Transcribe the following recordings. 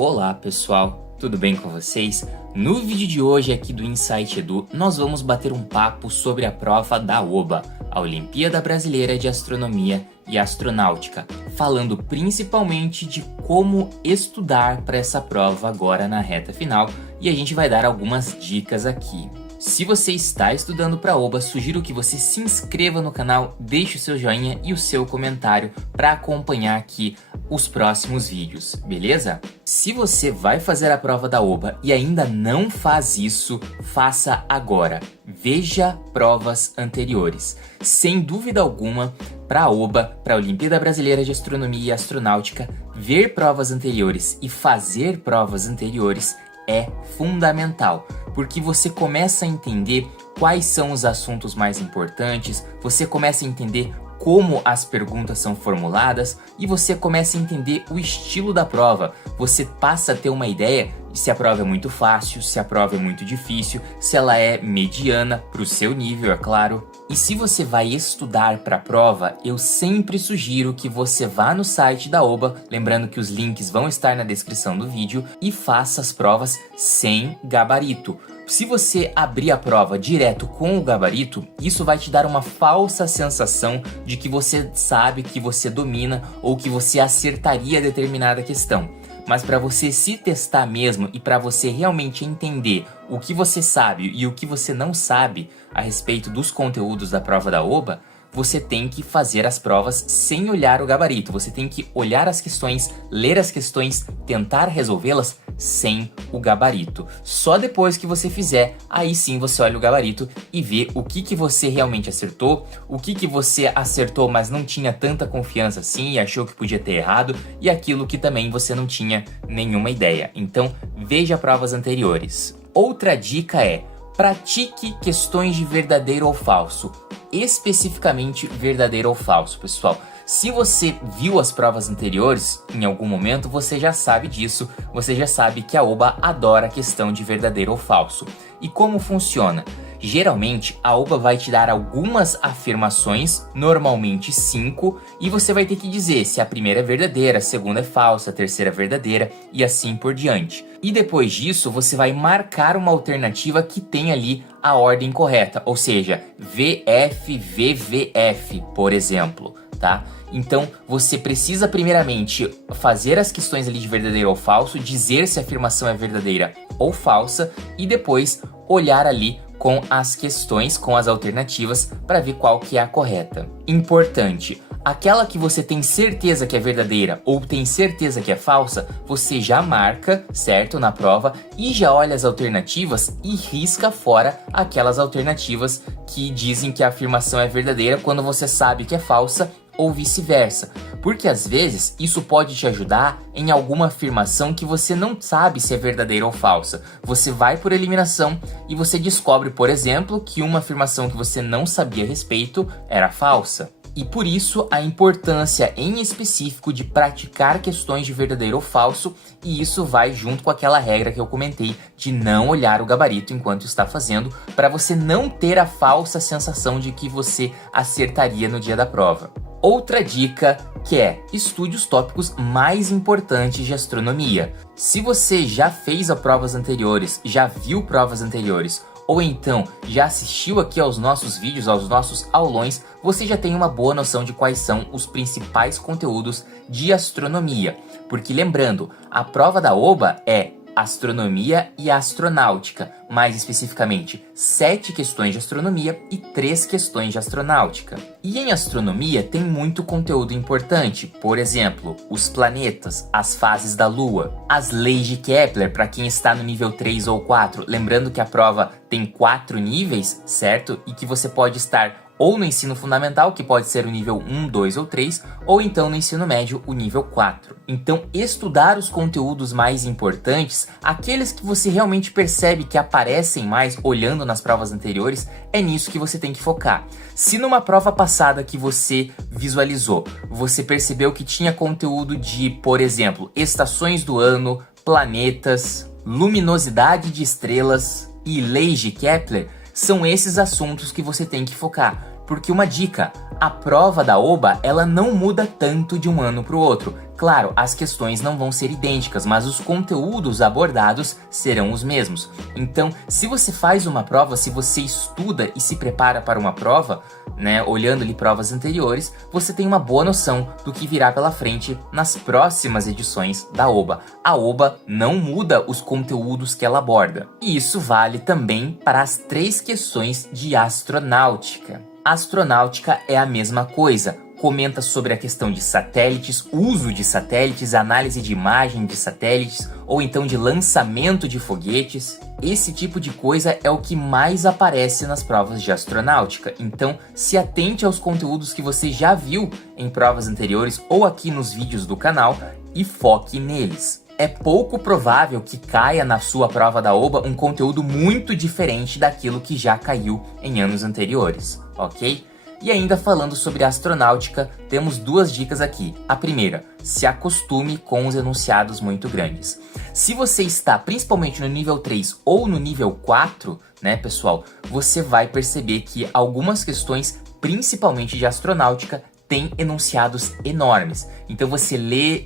Olá pessoal, tudo bem com vocês? No vídeo de hoje aqui do Insight Edu, nós vamos bater um papo sobre a prova da OBA, a Olimpíada Brasileira de Astronomia e Astronáutica, falando principalmente de como estudar para essa prova agora na reta final, e a gente vai dar algumas dicas aqui. Se você está estudando para a OBA, sugiro que você se inscreva no canal, deixe o seu joinha e o seu comentário para acompanhar aqui os próximos vídeos, beleza? Se você vai fazer a prova da OBA e ainda não faz isso, faça agora. Veja provas anteriores. Sem dúvida alguma, para a OBA, para a Olimpíada Brasileira de Astronomia e Astronáutica, ver provas anteriores e fazer provas anteriores é fundamental, porque você começa a entender quais são os assuntos mais importantes, você começa a entender como as perguntas são formuladas e você começa a entender o estilo da prova. Você passa a ter uma ideia de se a prova é muito fácil, se a prova é muito difícil, se ela é mediana para o seu nível, é claro. E se você vai estudar para a prova, eu sempre sugiro que você vá no site da OBA, lembrando que os links vão estar na descrição do vídeo, e faça as provas sem gabarito. Se você abrir a prova direto com o gabarito, isso vai te dar uma falsa sensação de que você sabe, que você domina ou que você acertaria determinada questão. Mas para você se testar mesmo e para você realmente entender o que você sabe e o que você não sabe a respeito dos conteúdos da prova da OBA, você tem que fazer as provas sem olhar o gabarito. Você tem que olhar as questões, ler as questões, tentar resolvê-las sem o gabarito. Só depois que você fizer, aí sim você olha o gabarito e vê o que você realmente acertou, o que você acertou, mas não tinha tanta confiança assim e achou que podia ter errado, e aquilo que também você não tinha nenhuma ideia. Então, veja provas anteriores. Outra dica é: pratique questões de verdadeiro ou falso. Especificamente verdadeiro ou falso, pessoal. Se você viu as provas anteriores, em algum momento você já sabe disso, você já sabe que a OBA adora a questão de verdadeiro ou falso. E como funciona? Geralmente, a OBA vai te dar algumas afirmações, normalmente 5, e você vai ter que dizer se a primeira é verdadeira, a segunda é falsa, a terceira é verdadeira, e assim por diante. E depois disso, você vai marcar uma alternativa que tem ali a ordem correta, ou seja, VF, VVF, por exemplo, tá? Então, você precisa primeiramente fazer as questões ali de verdadeiro ou falso, dizer se a afirmação é verdadeira ou falsa, e depois olhar ali com as questões, com as alternativas, para ver qual que é a correta. Importante, aquela que você tem certeza que é verdadeira ou tem certeza que é falsa, você já marca, certo, na prova, e já olha as alternativas e risca fora aquelas alternativas que dizem que a afirmação é verdadeira quando você sabe que é falsa, ou vice-versa, porque às vezes isso pode te ajudar em alguma afirmação que você não sabe se é verdadeira ou falsa. Você vai por eliminação e você descobre, por exemplo, que uma afirmação que você não sabia a respeito era falsa. E por isso a importância em específico de praticar questões de verdadeiro ou falso, e isso vai junto com aquela regra que eu comentei de não olhar o gabarito enquanto está fazendo, para você não ter a falsa sensação de que você acertaria no dia da prova. Outra dica que é: estude os tópicos mais importantes de astronomia. Se você já fez as provas anteriores, já viu provas anteriores, ou então já assistiu aqui aos nossos vídeos, aos nossos aulões, você já tem uma boa noção de quais são os principais conteúdos de astronomia. Porque lembrando, a prova da OBA é astronomia e astronáutica, mais especificamente 7 questões de astronomia e 3 questões de astronáutica. E em astronomia tem muito conteúdo importante, por exemplo, os planetas, as fases da Lua, as leis de Kepler para quem está no nível 3 ou 4, lembrando que a prova tem 4 níveis, certo? E que você pode estar ou no ensino fundamental, que pode ser o nível 1, 2 ou 3, ou então no ensino médio, o nível 4. Então, estudar os conteúdos mais importantes, aqueles que você realmente percebe que aparecem mais olhando nas provas anteriores, é nisso que você tem que focar. Se numa prova passada que você visualizou, você percebeu que tinha conteúdo de, por exemplo, estações do ano, planetas, luminosidade de estrelas e leis de Kepler, são esses assuntos que você tem que focar. Porque uma dica, a prova da OBA, ela não muda tanto de um ano para o outro. Claro, as questões não vão ser idênticas, mas os conteúdos abordados serão os mesmos. Então, se você faz uma prova, se você estuda e se prepara para uma prova, né, olhando ali provas anteriores, você tem uma boa noção do que virá pela frente nas próximas edições da OBA. A OBA não muda os conteúdos que ela aborda. E isso vale também para as 3 questões de astronáutica. Astronáutica é a mesma coisa. Comenta sobre a questão de satélites, uso de satélites, análise de imagem de satélites, ou então de lançamento de foguetes. Esse tipo de coisa é o que mais aparece nas provas de astronáutica. Então, se atente aos conteúdos que você já viu em provas anteriores ou aqui nos vídeos do canal e foque neles. É pouco provável que caia na sua prova da OBA um conteúdo muito diferente daquilo que já caiu em anos anteriores, ok? E ainda falando sobre astronáutica, temos 2 dicas aqui. A primeira, se acostume com os enunciados muito grandes. Se você está principalmente no nível 3 ou no nível 4, né, pessoal, você vai perceber que algumas questões, principalmente de astronáutica, tem enunciados enormes. Então você lê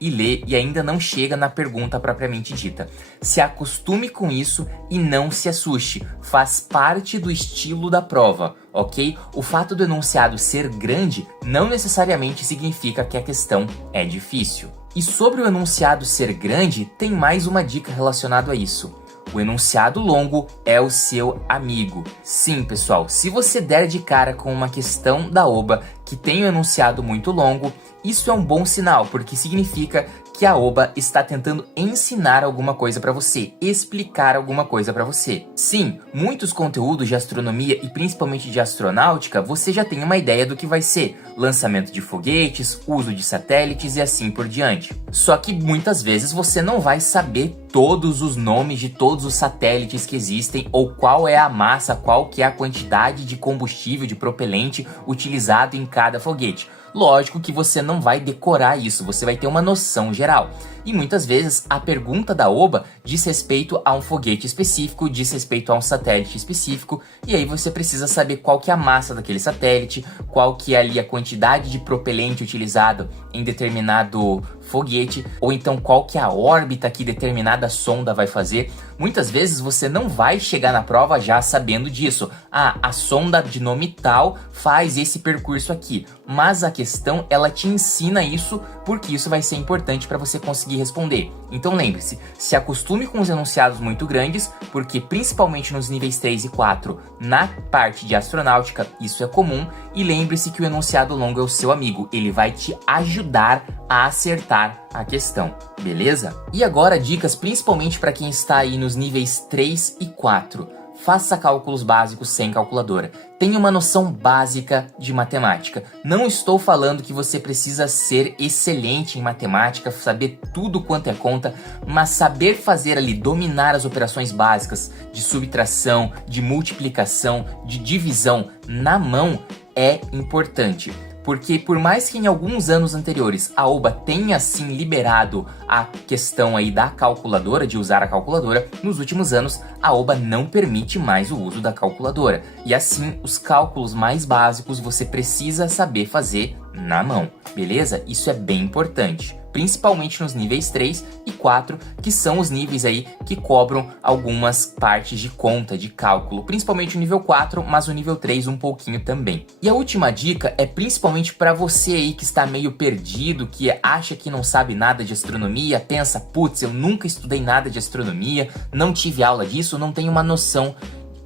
e ainda não chega na pergunta propriamente dita. Se acostume com isso e não se assuste. Faz parte do estilo da prova, ok? O fato do enunciado ser grande não necessariamente significa que a questão é difícil. E sobre o enunciado ser grande, tem mais uma dica relacionada a isso. O enunciado longo é o seu amigo. Sim, pessoal, se você der de cara com uma questão da OBA que tem um enunciado muito longo, isso é um bom sinal, porque significa que a OBA está tentando ensinar alguma coisa para você, explicar alguma coisa para você. Sim, muitos conteúdos de astronomia e principalmente de astronáutica, você já tem uma ideia do que vai ser. Lançamento de foguetes, uso de satélites e assim por diante. Só que muitas vezes você não vai saber todos os nomes de todos os satélites que existem ou qual é a massa, qual que é a quantidade de combustível, de propelente utilizado em cada foguete. Lógico que você não vai decorar isso, você vai ter uma noção geral. E muitas vezes a pergunta da OBA diz respeito a um foguete específico, diz respeito a um satélite específico, e aí você precisa saber qual que é a massa daquele satélite, qual que é ali a quantidade de propelente utilizado em determinado foguete, ou então qual que é a órbita que determinada sonda vai fazer. Muitas vezes você não vai chegar na prova já sabendo disso. Ah, a sonda de nome tal faz esse percurso aqui, mas a questão ela te ensina isso porque isso vai ser importante para você conseguir responder. Então lembre-se, se acostume com os enunciados muito grandes, porque principalmente nos níveis 3 e 4, na parte de astronáutica, isso é comum, e lembre-se que o enunciado longo é o seu amigo, ele vai te ajudar a acertar a questão, beleza? E agora dicas principalmente para quem está aí nos níveis 3 e 4. Faça cálculos básicos sem calculadora. Tenha uma noção básica de matemática. Não estou falando que você precisa ser excelente em matemática, saber tudo quanto é conta, mas saber fazer ali, dominar as operações básicas de subtração, de multiplicação, de divisão na mão é importante. Porque por mais que em alguns anos anteriores a OBA tenha sim liberado a questão aí da calculadora, de usar a calculadora, nos últimos anos a OBA não permite mais o uso da calculadora. E assim, os cálculos mais básicos você precisa saber fazer na mão, beleza? Isso é bem importante. Principalmente nos níveis 3 e 4, que são os níveis aí que cobram algumas partes de conta, de cálculo, principalmente o nível 4, mas o nível 3 um pouquinho também. E a última dica é principalmente para você aí que está meio perdido, que acha que não sabe nada de astronomia, pensa, putz, eu nunca estudei nada de astronomia, não tive aula disso, não tenho uma noção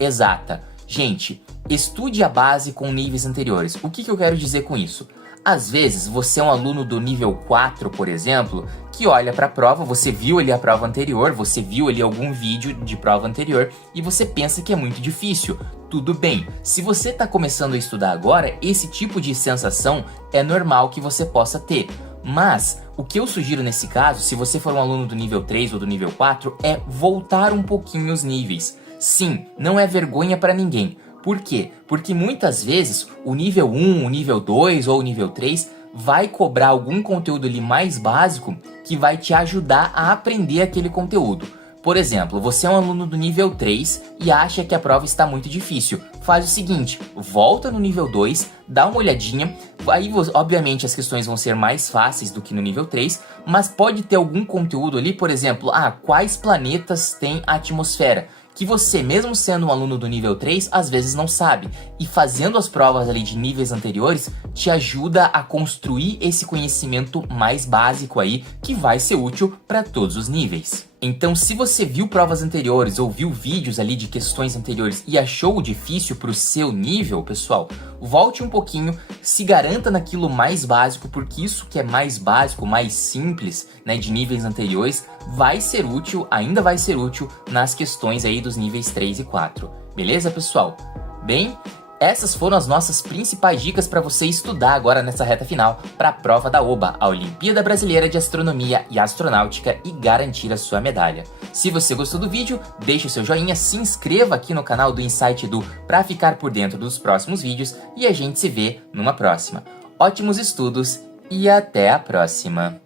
exata. Gente, estude a base com níveis anteriores. O que eu quero dizer com isso? Às vezes, você é um aluno do nível 4, por exemplo, que olha para a prova, você viu ali a prova anterior, você viu ali algum vídeo de prova anterior e você pensa que é muito difícil. Tudo bem, se você está começando a estudar agora, esse tipo de sensação é normal que você possa ter. Mas, o que eu sugiro nesse caso, se você for um aluno do nível 3 ou do nível 4, é voltar um pouquinho os níveis. Sim, não é vergonha para ninguém. Por quê? Porque muitas vezes o nível 1, o nível 2 ou o nível 3 vai cobrar algum conteúdo ali mais básico que vai te ajudar a aprender aquele conteúdo. Por exemplo, você é um aluno do nível 3 e acha que a prova está muito difícil. Faz o seguinte, volta no nível 2, dá uma olhadinha, aí obviamente as questões vão ser mais fáceis do que no nível 3, mas pode ter algum conteúdo ali, por exemplo, quais planetas têm atmosfera? Que você, mesmo sendo um aluno do nível 3, às vezes não sabe. E fazendo as provas ali de níveis anteriores, te ajuda a construir esse conhecimento mais básico aí, que vai ser útil para todos os níveis. Então, se você viu provas anteriores ou viu vídeos ali de questões anteriores e achou difícil para o seu nível, pessoal, volte um pouquinho, se garanta naquilo mais básico, porque isso que é mais básico, mais simples, né, de níveis anteriores, vai ser útil, ainda vai ser útil nas questões aí dos níveis 3 e 4. Beleza, pessoal? Bem, essas foram as nossas principais dicas para você estudar agora nessa reta final para a prova da OBA, a Olimpíada Brasileira de Astronomia e Astronáutica, e garantir a sua medalha. Se você gostou do vídeo, deixe o seu joinha, se inscreva aqui no canal do Insight Edu para ficar por dentro dos próximos vídeos e a gente se vê numa próxima. Ótimos estudos e até a próxima!